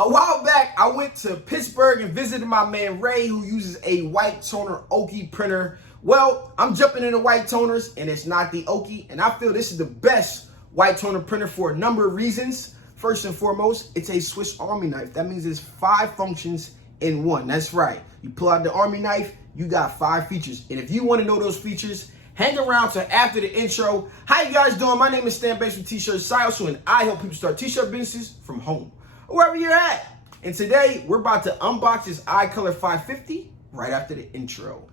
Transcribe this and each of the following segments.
A while back, I went to Pittsburgh and visited my man Ray, who uses a white toner Oki printer. Well, I'm jumping into white toners, and it's not the Oki, and I feel this is the best white toner printer for a number of reasons. First and foremost, it's a Swiss Army knife. That means it's 5 functions in one. That's right. You pull out the Army knife, you got 5 features. And if you want to know those features, hang around till after the intro. How you guys doing? My name is Stan Bates from T-Shirt Sales, and I help people start t-shirt businesses from home, wherever you're at. And today, we're about to unbox this iColor550 right after the intro.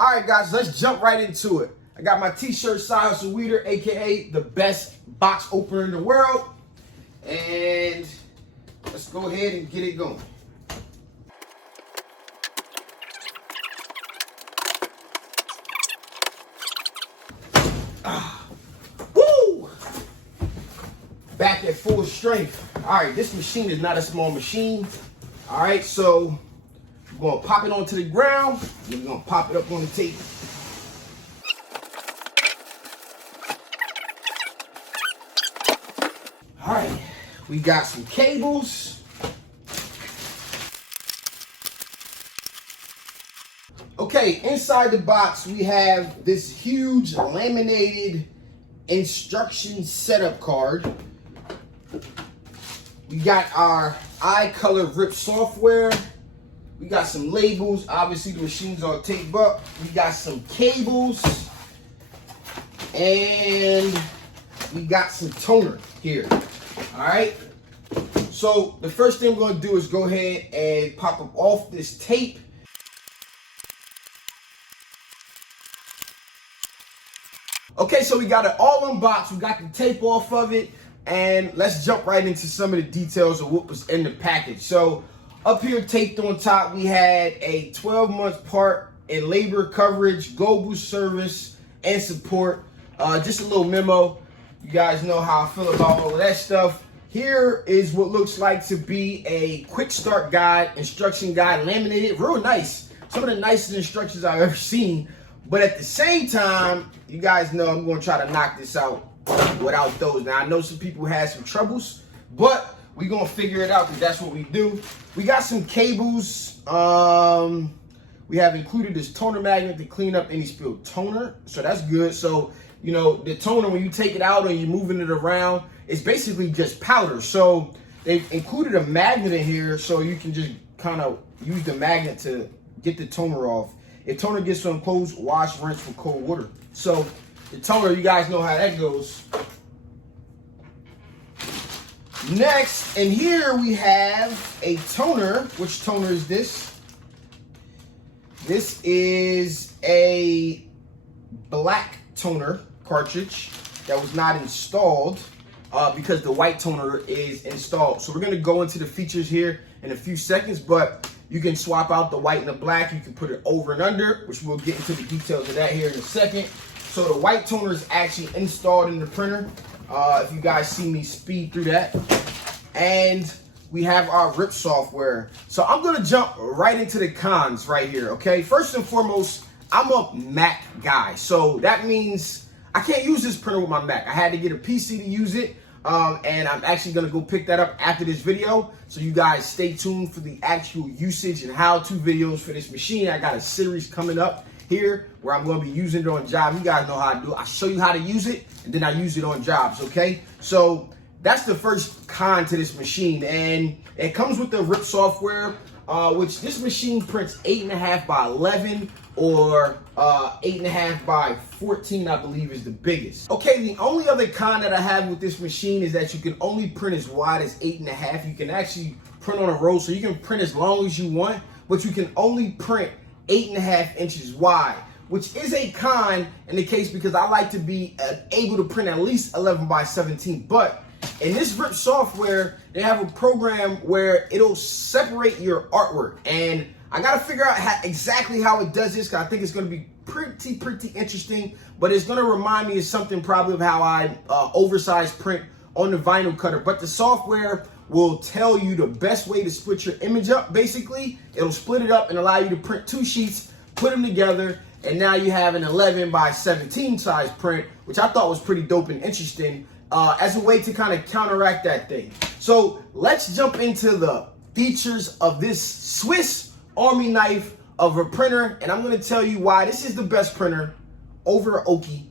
Alright guys, let's jump right into it. I got my T-shirt size weeder, aka the best box opener in the world. And let's go ahead and get it going. Woo! Back at full strength. Alright, this machine is not a small machine. Alright, so we're gonna pop it onto the ground, and we're gonna pop it up on the table. All right, we got some cables. Okay, inside the box, we have this huge laminated instruction setup card. We got our iColor Rip software. We got some labels. Obviously, the machine's all taped up. We got some cables. And we got some toner here. All right. So the first thing we're going to do is go ahead and pop up off this tape. Okay, so we got it all unboxed. We got the tape off of it. And let's jump right into some of the details of what was in the package. So up here taped on top, we had a 12-month part in labor coverage, Go Boost service, and support. Just a little memo. You guys know how I feel about all of that stuff. Here is what looks like to be a quick start guide, instruction guide, laminated, real nice. Some of the nicest instructions I've ever seen. But at the same time, you guys know I'm going to try to knock this out without those. Now, I know some people had some troubles, but we're going to figure it out because that's what we do. We got some cables. We have included this toner magnet to clean up any spilled toner. So that's good. So, you know, the toner, when you take it out and you're moving it around, it's basically just powder. So they've included a magnet in here so you can just kind of use the magnet to get the toner off. If toner gets on clothes, wash, rinse with cold water. So the toner, you guys know how that goes. Next, in here we have a toner. Which toner is this? This is a black toner cartridge that was not installed because the white toner is installed. So we're gonna go into the features here in a few seconds, but you can swap out the white and the black. You can put it over and under, which we'll get into the details of that here in a second. So the white toner is actually installed in the printer. If you guys see me speed through that. And we have our Rip software. So I'm gonna jump right into the cons right here, okay? First and foremost, I'm a Mac guy. So that means I can't use this printer with my Mac. I had to get a PC to use it. And I'm actually gonna go pick that up after this video. So you guys stay tuned for the actual usage and how-to videos for this machine. I got a series coming up here where I'm going to be using it on jobs. You guys know how I do it. I show you how to use it, and then I use it on jobs, okay? So that's the first con to this machine. And it comes with the Rip software, which this machine prints 8.5 by 11 or 8.5 by 14, I believe is the biggest. Okay, the only other con that I have with this machine is that you can only print as wide as 8.5. You can actually print on a roll, so you can print as long as you want, but you can only print 8.5 inches wide, which is a con in the case because I like to be able to print at least 11 by 17. But in this Rip software, they have a program where it'll separate your artwork. And I got to figure out exactly how it does this, because I think it's going to be pretty interesting. But it's going to remind me of something probably of how I oversize print on the vinyl cutter. But the software will tell you the best way to split your image up. Basically, it'll split it up and allow you to print 2 sheets, put them together, and now you have an 11 by 17 size print, which I thought was pretty dope and interesting as a way to kind of counteract that thing. So let's jump into the features of this Swiss Army knife of a printer, and I'm going to tell you why this is the best printer over Oki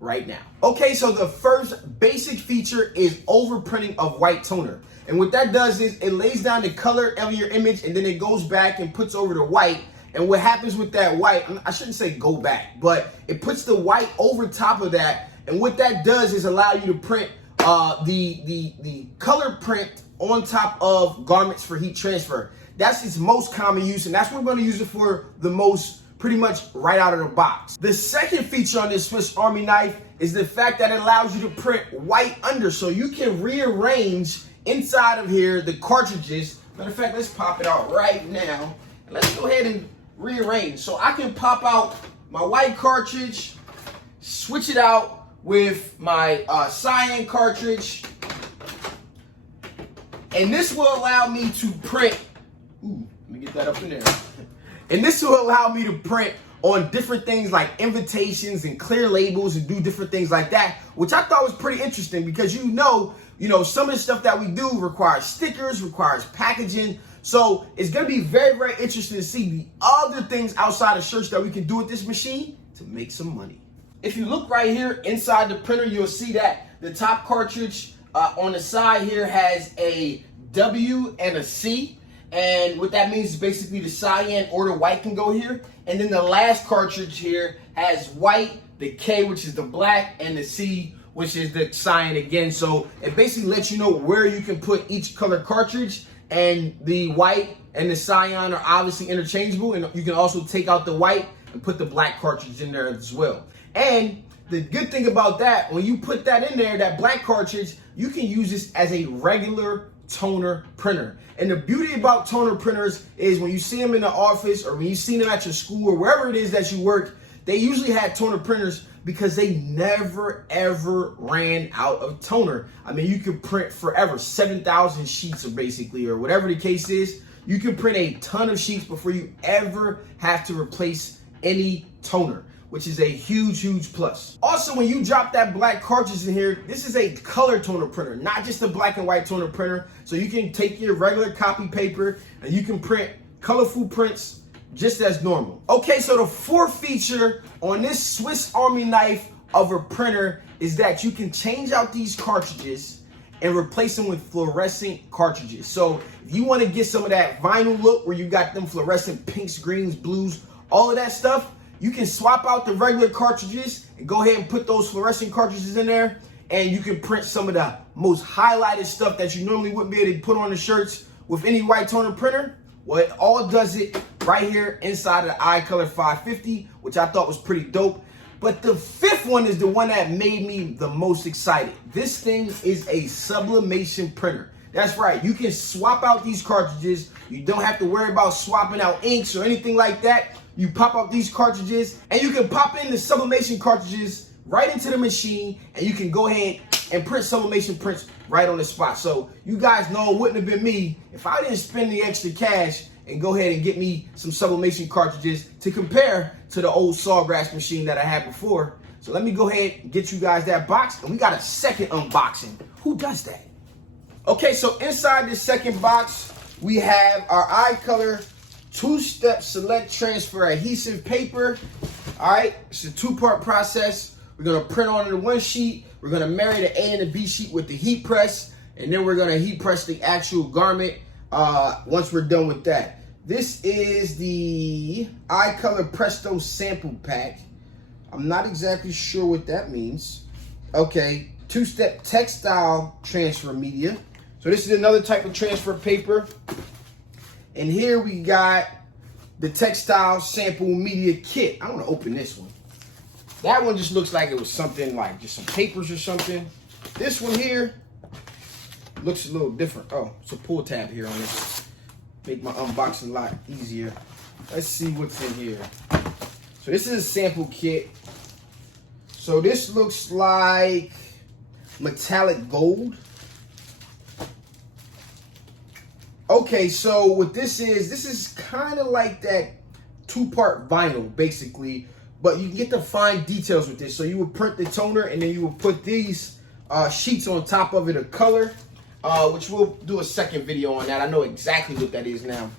right now. Okay, so the first basic feature is overprinting of white toner. And what that does is it lays down the color of your image, and then it goes back and puts over the white. And what happens with that white, I shouldn't say go back, but it puts the white over top of that. And what that does is allow you to print the color print on top of garments for heat transfer. That's its most common use, and that's what we're going to use it for the most, pretty much right out of the box. The second feature on this Swiss Army knife is the fact that it allows you to print white under, so you can rearrange inside of here the cartridges. Matter of fact, let's pop it out right now, and let's go ahead and rearrange. So I can pop out my white cartridge, switch it out with my cyan cartridge, and this will allow me to print. Ooh, let me get that up in there. And this will allow me to print on different things like invitations and clear labels and do different things like that, which I thought was pretty interesting, because you know, some of the stuff that we do requires stickers, requires packaging. So it's going to be very interesting to see the other things outside of shirts that we can do with this machine to make some money. If you look right here inside the printer, you'll see that the top cartridge on the side here has a W and a C. And what that means is basically the cyan or the white can go here. And then the last cartridge here has white, the K, which is the black, and the C, which is the cyan again. So it basically lets you know where you can put each color cartridge. And the white and the cyan are obviously interchangeable. And you can also take out the white and put the black cartridge in there as well. And the good thing about that, when you put that in there, that black cartridge, you can use this as a regular toner printer. And the beauty about toner printers is when you see them in the office, or when you see them at your school, or wherever it is that you work, they usually had toner printers because they never ever ran out of toner. I mean, you could print forever, 7,000 sheets, or basically, or whatever the case is. You can print a ton of sheets before you ever have to replace any toner, which is a huge plus. Also, when you drop that black cartridge in here, this is a color toner printer, not just a black and white toner printer. So you can take your regular copy paper and you can print colorful prints just as normal. Okay, so the fourth feature on this Swiss Army knife of a printer is that you can change out these cartridges and replace them with fluorescent cartridges. So if you want to get some of that vinyl look where you got them fluorescent pinks, greens, blues, all of that stuff, you can swap out the regular cartridges and go ahead and put those fluorescent cartridges in there, and you can print some of the most highlighted stuff that you normally wouldn't be able to put on the shirts with any white toner printer. Well, it all does it right here inside of the iColor550, which I thought was pretty dope. But the fifth one is the one that made me the most excited. This thing is a sublimation printer. That's right, you can swap out these cartridges. You don't have to worry about swapping out inks or anything like that. You pop out these cartridges, and you can pop in the sublimation cartridges right into the machine, and you can go ahead and print sublimation prints right on the spot. So you guys know it wouldn't have been me if I didn't spend the extra cash and go ahead and get me some sublimation cartridges to compare to the old Sawgrass machine that I had before. So let me go ahead and get you guys that box, and we got a second unboxing. Who does that? Okay, so inside this second box, we have our iColor two-step select transfer adhesive paper. All right, it's a 2-part process. We're gonna print on the one sheet. We're gonna marry the A and the B sheet with the heat press, and then we're gonna heat press the actual garment once we're done with that. This is the iColor Presto sample pack. I'm not exactly sure what that means. Okay, 2-step textile transfer media. So this is another type of transfer paper. And here we got the textile sample media kit. I want to open this one. That one just looks like it was something like just some papers or something. This one here looks a little different. Oh, it's a pull tab here on this. Make my unboxing a lot easier. Let's see what's in here. So this is a sample kit. So this looks like metallic gold. Okay, so what this is kind of like that two-part vinyl, basically, but you can get the fine details with this. So you would print the toner, and then you would put these sheets on top of it of color, which we'll do a second video on that. I know exactly what that is now.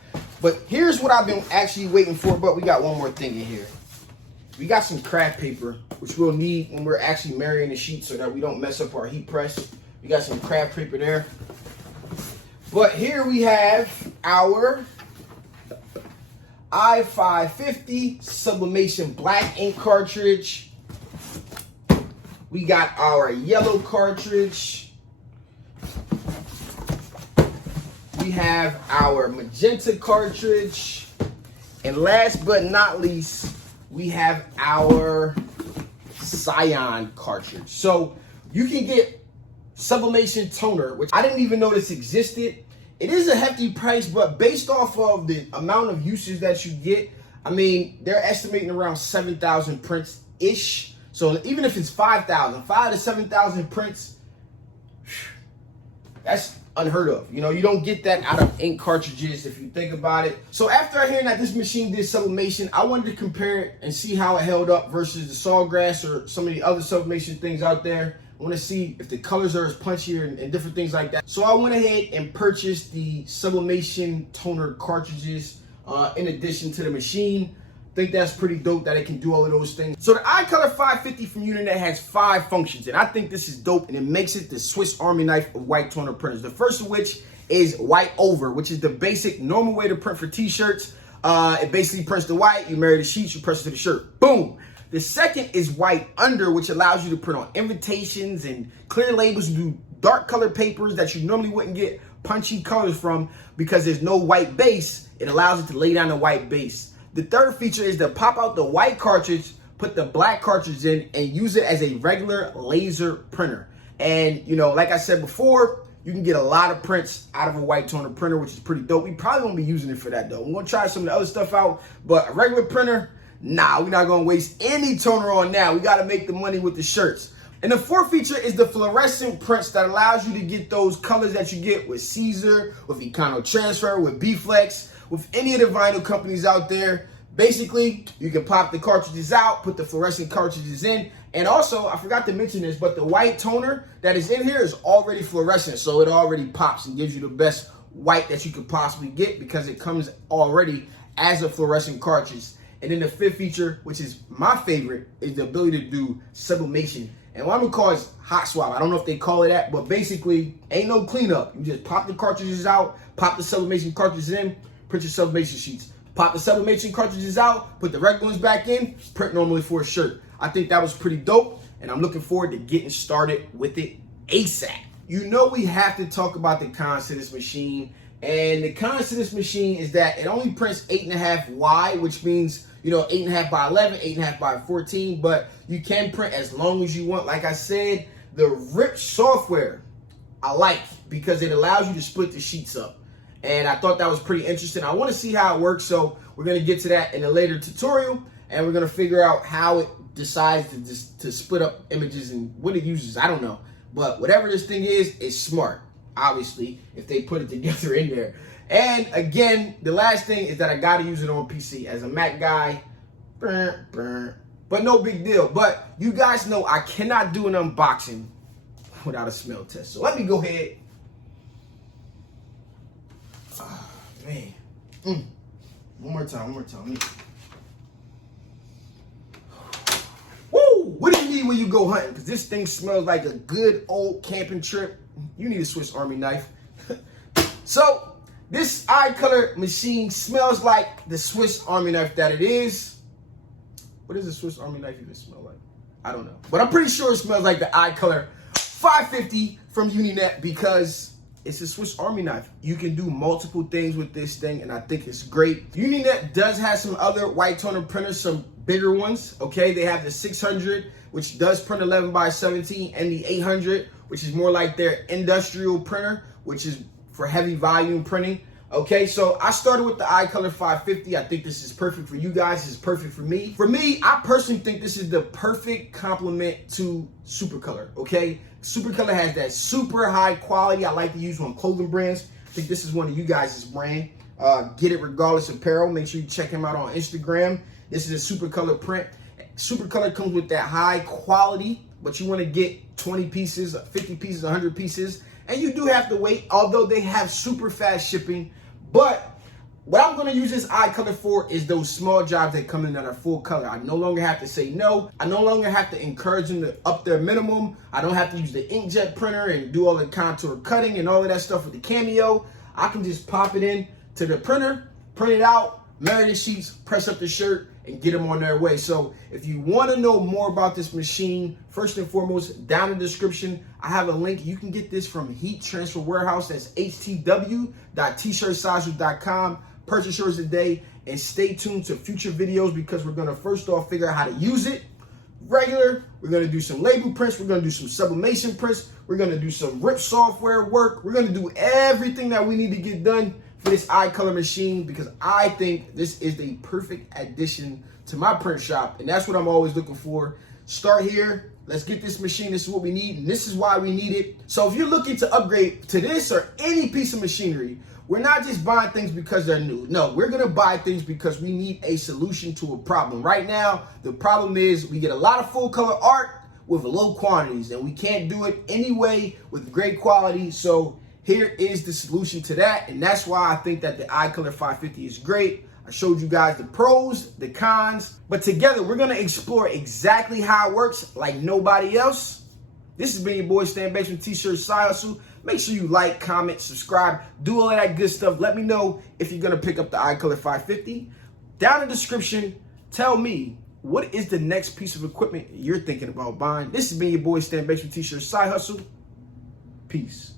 But here's what I've been actually waiting for, but we got one more thing in here. We got some craft paper, which we'll need when we're actually marrying the sheet so that we don't mess up our heat press. We got some craft paper there. But here we have our i550 Sublimation black ink cartridge. We got our yellow cartridge. We have our magenta cartridge. And last but not least, we have our cyan cartridge. So you can get sublimation toner, which I didn't even know this existed. It is a hefty price, but based off of the amount of usage that you get, I mean, they're estimating around 7,000 prints-ish. So even if it's 5,000, 5,000 to 7,000 prints, that's unheard of. You know, you don't get that out of ink cartridges if you think about it. So after hearing that this machine did sublimation, I wanted to compare it and see how it held up versus the Sawgrass or some of the other sublimation things out there. I want to see if the colors are as punchier and different things like that. So I went ahead and purchased the sublimation toner cartridges in addition to the machine. I think that's pretty dope that it can do all of those things. So the iColor550 from Uninet has 5 functions, and I think this is dope, and it makes it the Swiss Army knife of white toner printers. The first of which is white over, which is the basic normal way to print for t-shirts. It basically prints the white, you marry the sheets, you press it to the shirt, boom. The second is white under, which allows you to print on invitations and clear labels, do dark color papers that you normally wouldn't get punchy colors from because there's no white base. It allows it to lay down a white base. The third feature is to pop out the white cartridge, put the black cartridge in, and use it as a regular laser printer. And, you know, like I said before, you can get a lot of prints out of a white toner printer, which is pretty dope. We probably won't be using it for that, though. We're going to try some of the other stuff out, but a regular printer, nah, we're not going to waste any toner on that. We got to make the money with the shirts. And the fourth feature is the fluorescent prints that allows you to get those colors that you get with Caesar, with EcoTank, with B-Flex, with any of the vinyl companies out there. Basically, you can pop the cartridges out, put the fluorescent cartridges in, and also, I forgot to mention this, but the white toner that is in here is already fluorescent, so it already pops and gives you the best white that you could possibly get because it comes already as a fluorescent cartridge. And then the fifth feature, which is my favorite, is the ability to do sublimation. And what I'm gonna call is hot swap. I don't know if they call it that, but basically, ain't no cleanup. You just pop the cartridges out, pop the sublimation cartridges in, print your sublimation sheets. Pop the sublimation cartridges out, put the regular ones back in, print normally for a shirt. I think that was pretty dope, and I'm looking forward to getting started with it ASAP. You know we have to talk about the cons to this machine, and the cons to this machine is that it only prints 8.5 wide, which means, you know, 8.5 by 11, 8.5 by 14, but you can print as long as you want. Like I said, the RIP software I like because it allows you to split the sheets up. And I thought that was pretty interesting. I want to see how it works, so we're going to get to that in a later tutorial, and we're going to figure out how it decides to split up images and what it uses. I don't know. But whatever this thing is, it's smart, obviously, if they put it together in there. And again, the last thing is that I got to use it on PC. As a Mac guy, but no big deal. But you guys know I cannot do an unboxing without a smell test. So let me go ahead. Oh, man. One more time. Woo! What do you need when you go hunting? Because this thing smells like a good old camping trip. You need a Swiss Army knife. So, this iColor machine smells like the Swiss Army knife that it is. What does a Swiss Army knife even smell like? I don't know. But I'm pretty sure it smells like the iColor550 from Uninet because it's a Swiss Army knife. You can do multiple things with this thing, and I think it's great. Uninet does have some other white toner printers, some bigger ones, okay? They have the 600, which does print 11 by 17, and the 800, which is more like their industrial printer, which is for heavy volume printing. Okay, so I started with the iColor550. I think this is perfect for you guys. This is perfect for me. For me, I personally think this is the perfect complement to Supercolor, okay? Supercolor has that super high quality I like to use on clothing brands. I think this is one of you guys' brand. Get It Regardless Apparel. Make sure you check him out on Instagram. This is a Supercolor print. Supercolor comes with that high quality, but you want to get 20 pieces, 50 pieces, 100 pieces. And you do have to wait, although they have super fast shipping. But what I'm going to use this iColor for is those small jobs that come in that are full color. I no longer have to say no. I no longer have to encourage them to up their minimum. I don't have to use the inkjet printer and do all the contour cutting and all of that stuff with the Cameo. I can just pop it in to the printer, print it out, marry the sheets, press up the shirt, and get them on their way. So if you want to know more about this machine, first and foremost, down in the description, I have a link. You can get this from Heat Transfer Warehouse. That's htw.tshirtsizer.com. Purchase yours today, and stay tuned to future videos because we're going to first off figure out how to use it. Regular, we're going to do some label prints. We're going to do some sublimation prints. We're going to do some rip software work. We're going to do everything that we need to get done for this iColor machine because I think this is the perfect addition to my print shop, and that's what I'm always looking for. Start here. Let's get this machine. This is what we need, and this is why we need it. So if you're looking to upgrade to this or any piece of machinery, we're not just buying things because they're new. No, we're going to buy things because we need a solution to a problem. Right now, the problem is we get a lot of full color art with low quantities, and we can't do it anyway with great quality. So here is the solution to that, and that's why I think that the iColor550 is great. I showed you guys the pros, the cons, but together we're going to explore exactly how it works like nobody else. This has been your boy Stan Bates from T-Shirt Side Hustle. Make sure you like, comment, subscribe, do all of that good stuff. Let me know if you're going to pick up the iColor550. Down in the description, tell me, what is the next piece of equipment you're thinking about buying? This has been your boy Stan Bates from T-Shirt Side Hustle. Peace.